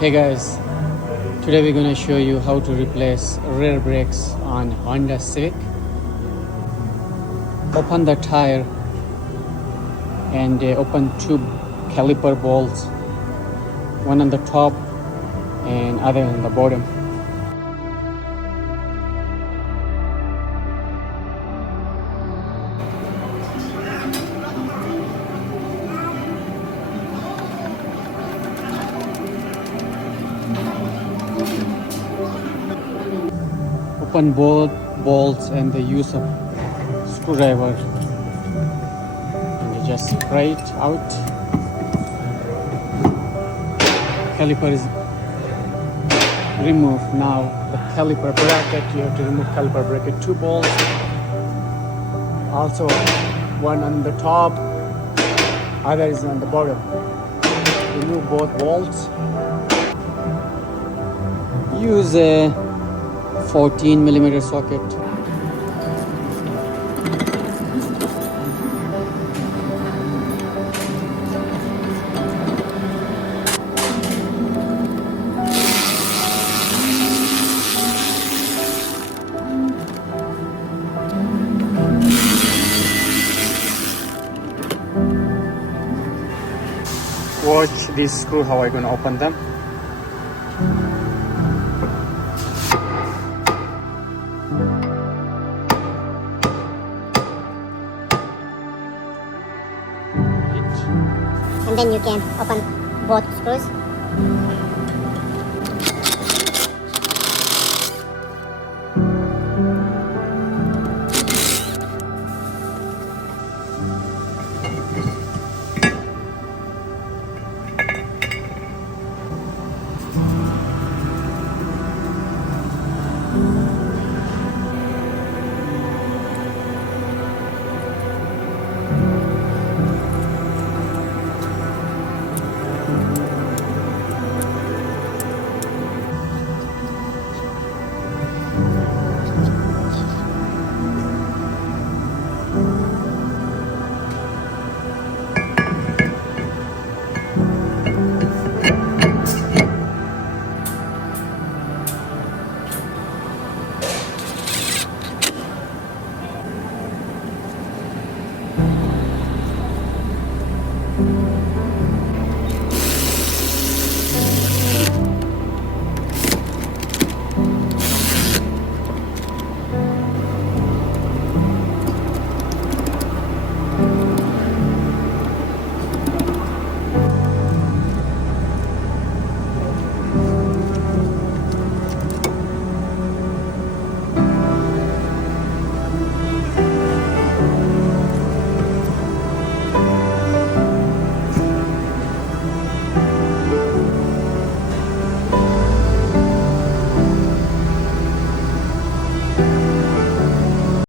Hey guys, today we're gonna show you how to replace rear brakes on Honda Civic. Open the tire and open two caliper bolts, one on the top and other on the bottom. Open both bolts and the use of screwdriver and you just pry it out. Caliper is removed. Now the caliper bracket, you have to remove caliper bracket, two bolts, also one on the top, other is on the bottom. Remove both bolts. Use a 14mm socket. Watch this screw, how I'm gonna open them. And then you can open both screws.